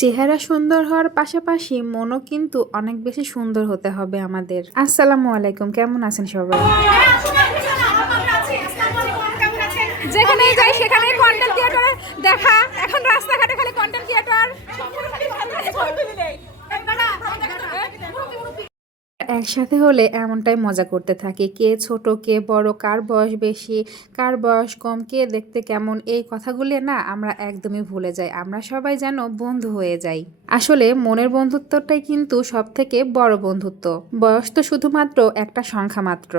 চেহারা সুন্দর হওয়ার পাশাপাশি মনও কিন্তু অনেক বেশি সুন্দর হতে হবে আমাদের। আসসালামু আলাইকুম, কেমন আছেন সবাই? যেখানে যাই সেখানে কন্টেন্ট ক্রিয়েটর দেখা। এখন রাস্তাঘাটে খালি কন্টেন্ট ক্রিয়েটর একসাথে হলে এমনটাই মজা করতে থাকি। কে ছোট, কে বড়, কার বয়স বেশি, কার বয়স কম, কে দেখতে কেমন, এই কথাগুলি না আমরা একদমই ভুলে যাই। আমরা সবাই যেন বন্ধু হয়ে যাই। আসলে মনের বন্ধুত্বটাই কিন্তু সব থেকে বড় বন্ধুত্ব। বয়স তো শুধুমাত্র একটা সংখ্যা মাত্র।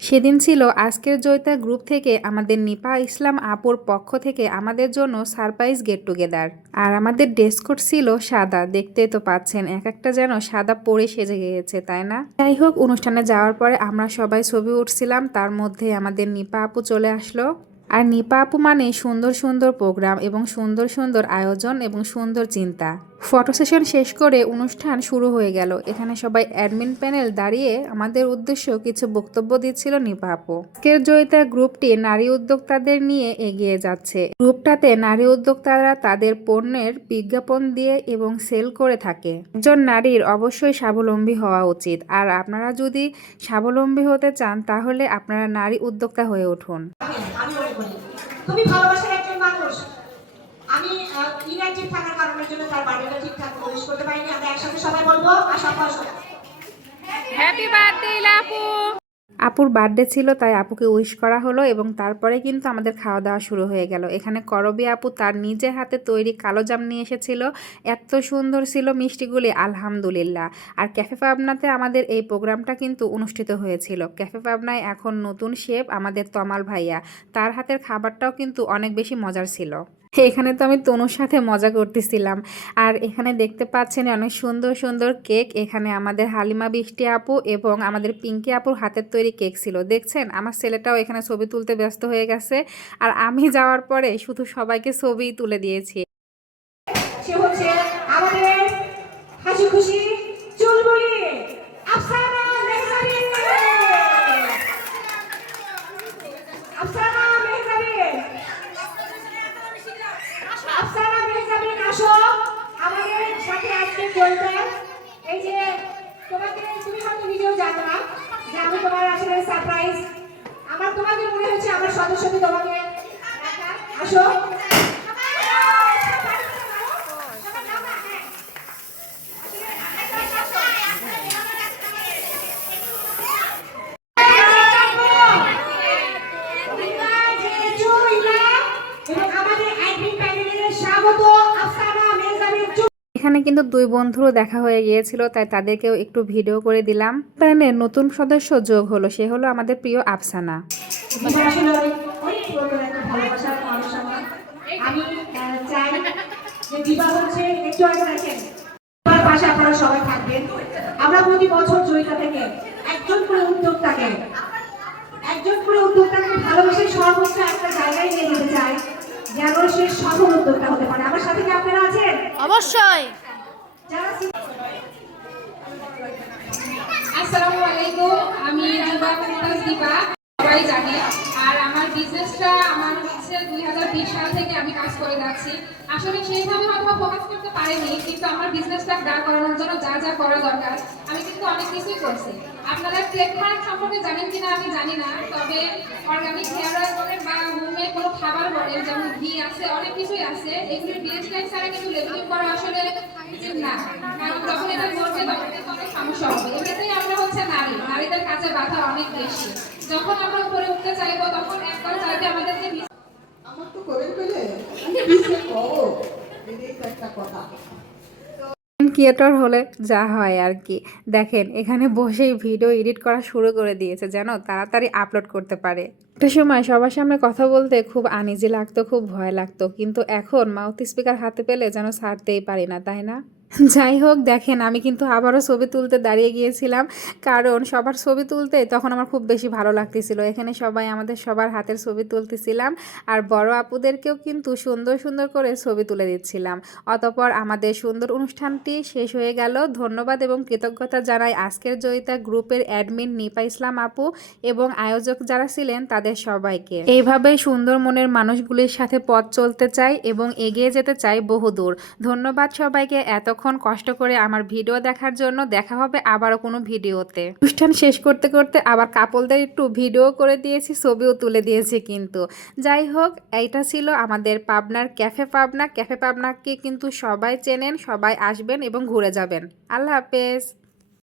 সেদিন ছিল আজকের জয়তা গ্রুপ থেকে আমাদের নিপা ইসলাম আপুর পক্ষ থেকে আমাদের জন্য সারপ্রাইজ গেট টুগেদার। আর আমাদের ড্রেস কোড ছিল সাদা, দেখতে তো পাচ্ছেন, এক একটা যেন সাদা পরে সেজে গিয়েছে তাই না? যাই হোক, অনুষ্ঠানে যাওয়ার পরে আমরা সবাই ছবি উঠছিলাম, তার মধ্যে আমাদের নিপা আপু চলে আসলো। আর নিপা আপু মানে সুন্দর সুন্দর প্রোগ্রাম এবং সুন্দর সুন্দর আয়োজন এবং সুন্দর চিন্তা। ফটো সেশন শেষ করে অনুষ্ঠান শুরু হয়ে গেল। এখানে সবাই অ্যাডমিন প্যানেল দাঁড়িয়ে আমাদের উদ্দেশ্য কিছু বক্তব্য দিচ্ছিল নিপা আপু। আজকের জয়িতা গ্রুপটি নারী উদ্যোক্তাদের নিয়ে এগিয়ে যাচ্ছে। গ্রুপটাতে নারী উদ্যোক্তারা তাদের পণ্যের বিজ্ঞাপন দিয়ে এবং সেল করে থাকে। একজন নারীর অবশ্যই স্বাবলম্বী হওয়া উচিত। আর আপনারা যদি স্বাবলম্বী হতে চান, তাহলে আপনারা নারী উদ্যোক্তা হয়ে উঠুন। আমি ইনঅ্যাক্টিভ থাকার কারণের জন্য তার বার্থডেটা ঠিকঠাক করতে পারিনি। আমরা একসাথে সবাই বলব আশা হ্যাপি বার্থডে আপু আপুর বার্থডে ছিল তাই আপুকে উইশ করা হলো এবং তারপরে কিন্তু আমাদের খাওয়া দাওয়া শুরু হয়ে গেল। এখানে করবি আপু তার নিজে হাতে তৈরি কালো জাম নিয়ে এসেছিল। এত সুন্দর ছিল মিষ্টিগুলি আলহামদুলিল্লাহ। আর ক্যাফে পাবনাতে আমাদের এই প্রোগ্রামটা কিন্তু অনুষ্ঠিত হয়েছিল। ক্যাফে পাবনায় এখন নতুন শেফ আমাদের তমাল ভাইয়া। তার হাতের খাবারটাও কিন্তু অনেক বেশি মজার ছিল। এখানে তো আমি তনুর সাথে মজা করতেছিলাম। আর এখানে দেখতে পাচ্ছেন অনেক সুন্দর সুন্দর কেক। এখানে আমাদের হালিমা বৃষ্টি আপু এবং আমাদের পিঙ্কি আপুর হাতের তৈরি কেক ছিল। দেখছেন? আমার ছেলেটাও এখানে ছবি তুলতে ব্যস্ত হয়ে গেছে। আর আমি যাওয়ার পরে শুধু সবাইকে ছবি তুলে দিয়েছি সে হচ্ছে আমাদের হাসি খুশি চুলবুলি আফসানা মেহজাবি আফসানা মেহজাবি আফসানা মেহজাবি আসো। আমাদের সাথে আজকে বলতে, এই যে তোমাকে তুমি হয়তো নিজেও জানো না যে আমি তোমার আসলে সারপ্রাইজ আমার তোমাকে মনে হচ্ছে আমার সদস্যকে তোমাকে আসো আমাদের অ্যাডমিন প্যানেলে স্বাগত আফসানা মেহজাবিন এখানে কিন্তু দুই বন্ধুরও দেখা হয়ে গিয়েছিল, তাই তাদেরকেও একটু ভিডিও করে দিলাম। প্যানের নতুন সদস্য যোগ হলো, সে হলো আমাদের প্রিয় আফসানা। মানুষ আমার। সাথে আপনারা অবশ্যই। আসসালামু আলাইকুম, আমি দিবা মুমতাজ দিবা সবাই জানে। আর আমার বিজনেসটা আমার হচ্ছে দুই হাজার বিশ সাল থেকে আমি কাজ করে যাচ্ছি। আসলে সেইভাবে হয়তো ফোকাস করতে পারিনি, কিন্তু আমার বিজনেসটা দাঁড় করানোর জন্য যা যা করা দরকার, আমি কিন্তু কিছুই করছি। আপনারা ট্রেডমার্ক সম্পর্কে জানেন কিনা আমি জানি না, তবে অর্গানিক হেয়ার অয়েল বলেন বা হোমমেড কোনো খাবার বলেন, যেমন ঘি আছে, অনেক কিছুই আছে। এগুলি ডিএসটাইল ছাড়া কিন্তু লেবেলিং করা আসলে না। কারণ যখন এটা করবে, তখন কিন্তু অনেক সমস্যা হবে। এমনিতেই আমরা হচ্ছে নারী, নারীদের কাছে বাধা অনেক বেশি। যখন আমরা উপরে উঠতে চাইব, তখন একবার চাইবে আমাদেরকে আমার তো করে এটাই তো একটা কথা। ক্রিয়েটর হলে যা হয় আর কি। দেখেন, এখানে বসেই ভিডিও এডিট করা শুরু করে দিয়েছে, যেন তাড়াতাড়ি আপলোড করতে পারে। একটা সময় সবার সামনে কথা বলতে খুব আনিজি লাগতো, খুব ভয় লাগতো, কিন্তু এখন মাউথ স্পিকার হাতে পেলে যেন ছাড়তেই পারি না, তাই না? যাই হোক, দেখেন আমি কিন্তু আবারও ছবি তুলতে দাঁড়িয়ে গিয়েছিলাম। কারণ সবার ছবি তুলতে তখন আমার খুব বেশি ভালো লাগতেছিল। এখানে সবাই আমাদের সবার হাতের ছবি তুলতেছিলাম আর বড় আপুদেরকেও কিন্তু সুন্দর সুন্দর করে ছবি তুলে দিচ্ছিলাম। অতপর আমাদের সুন্দর অনুষ্ঠানটি শেষ হয়ে গেল। ধন্যবাদ এবং কৃতজ্ঞতা জানাই আজকের জয়িতা গ্রুপের অ্যাডমিন নিপা ইসলাম আপু এবং আয়োজক যারা ছিলেন তাদের সবাইকে। এইভাবে সুন্দর মনের মানুষগুলির সাথে পথ চলতে চাই এবং এগিয়ে যেতে চাই বহুদূর। ধন্যবাদ সবাইকে এতক্ষণ কষ্ট করে আমার ভিডিও দেখার জন্য দেখা হবে আবারও কোনো ভিডিওতে। অনুষ্ঠান শেষ করতে করতে আবার কাপলদের একটু ভিডিও করে দিয়েছি, ছবিও তুলে দিয়েছি কিন্তু। যাই হোক, এইটা ছিল আমাদের পাবনার ক্যাফে পাবনা। ক্যাফে পাবনাকে কিন্তু সবাই চেনেন, সবাই আসবেন এবং ঘুরে যাবেন। আল্লাহ হাফেজ।